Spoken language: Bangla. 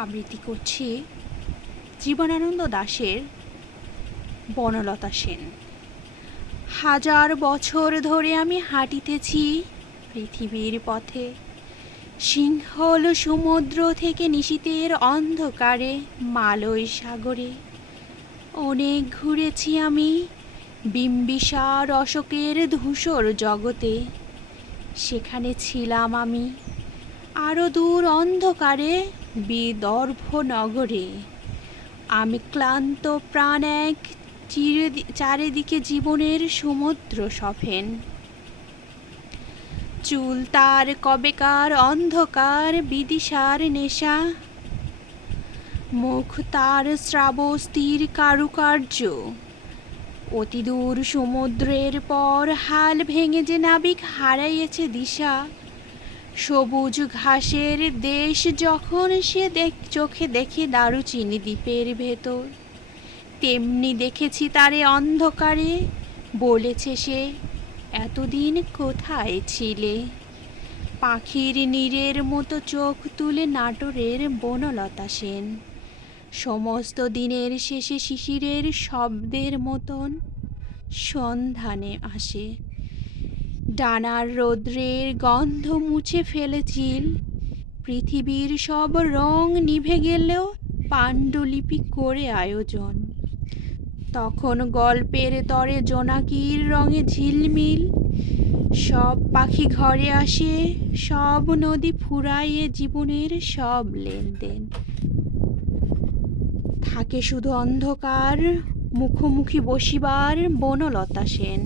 আবৃত্তি করছি জীবনানন্দ দাশের বনলতা সেন। হাজার বছর ধরে আমি হাঁটিতেছি পৃথিবীর পথে, সিংহল সমুদ্র থেকে নিশীথের অন্ধকারে মালয় সাগরে। অনেক ঘুরেছি আমি বিম্বিসার অশোকের ধূসর জগতে, সেখানে ছিলাম আমি আরো দূর অন্ধকারে বিদর্ভ নগরে। আমি ক্লান্ত প্রাণ এক চারিদিকে জীবনের সমুদ্র সফেন। চুল তার কবেকার অন্ধকার বিদিশার নেশা, মুখ তার শ্রাবস্তির কারুকার্য। অতি দূর সমুদ্রের পর হাল ভেঙে যে নাবিক হারাইয়েছে দিশা, সবুজ ঘাসের দেশ যখন সে চোখে দেখে দারুচিনি দ্বীপের ভেতর, তেমনি দেখেছি তারে অন্ধকারে। বলেছে সে, এতদিন কোথায় ছিলে? পাখির নীড়ের মতো চোখ তুলে নাটোরের বনলতা সেন। সমস্ত দিনের শেষে শিশিরের শব্দের মতন সন্ধানে আসে। ডানার রৌদ্রের গন্ধ মুছে ফেলে চিল, পৃথিবীর সব রং নিভে গেলেও পাণ্ডুলিপি করে আয়োজন। তখন গল্পের তরে জোনাকির রঙে ঝিলমিল, সব পাখি ঘরে আসে, সব নদী ফুরাইয়ে জীবনের সব লেনদেন। থাকে শুধু অন্ধকার মুখোমুখি বসিবার বনলতা সেন।